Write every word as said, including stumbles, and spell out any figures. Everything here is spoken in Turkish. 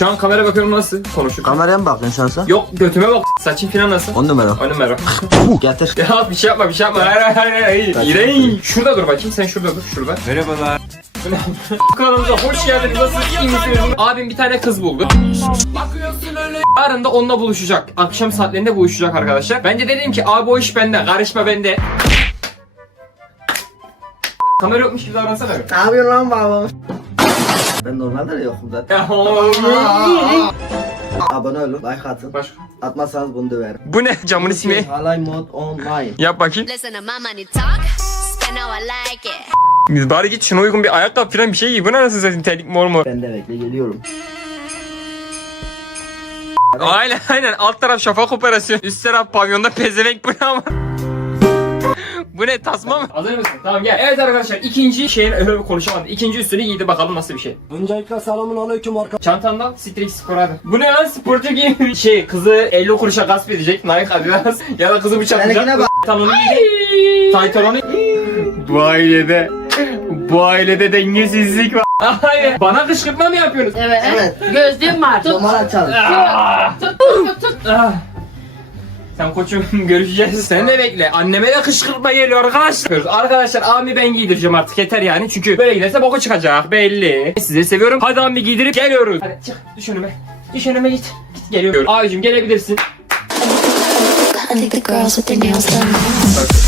Şu an kamera bakıyorum, nasıl konuşuyor? Kameraya mı bakıyorsun şansa? Yok, götüme bak. Saçın falan nasıl? On numara. On numara. Getir. Ya bir şey yapma, bir şey yapma. Hayır hayır hayır. İğrenç. Şurada dur bakayım, sen şurada dur, şurada. Merhabalar. Kanalımıza hoş geldiniz. Nasılsınız? Abim bir tane kız buldu. Bakıyorsun öyle. Yarın da onunla buluşacak. Akşam saatlerinde buluşacak arkadaşlar. Ben de dedim ki abi o iş bende, karışma bende. Kamera yokmuş gibi davransana. Ne yapıyorsun lan baba? Ben normalde de yokum zaten. Ya, Abone olun, like atın. Başka. Atmazsanız bunu döverim. Bu ne? Camın ismi. Halay mod online. Yap bakayım. Listen to my money talk, spend how I like it. Bari git şuna uygun bir ayakkabı falan bir şey giy. Bu ne, nasıl zaten terlik mor mu? Ben de bekle geliyorum. Aynen aynen, alt taraf şafak operasyonu. Üst taraf pavyonda pezevenk, bu ne ama? Bu ne, tasma mı? Hazır mısın? Tamam gel. Evet arkadaşlar, ikinci şeyin öyle bir konuşamadım. İkinci üstünü giydi, bakalım nasıl bir şey. Öncelikle selamun aleyküm arkadaşlar. Çantandan Strix Spor hadi. Bu ne lan, sporcu giyim. Şey, kızı elli kuruşa gasp edecek Nike Adidas. Ya da kızı bıçaklayacak. Benimkine bak. Talonu giyecek. Taytalonu. Bu ailede Bu ailede dengesizlik var. Hayır. Bana kışkırtma mı yapıyorsunuz? Evet. Evet. Gözlüğüm var. Tut. Numara çalın. Tut tut tut. Ah. Sen koçum, görüşeceğiz. Sen de bekle. Anneme de kışkırtma geliyor arkadaşlar. Arkadaşlar abi ben giydireceğim artık, yeter yani. Çünkü böyle giderse boku çıkacak belli. Sizi seviyorum. Hadi abi giydirip geliyoruz. Hadi çık, düş önüme. Düş önüme, git. Git, geliyorum. Abicim gelebilirsin. I think the girls with their nails done. Bak.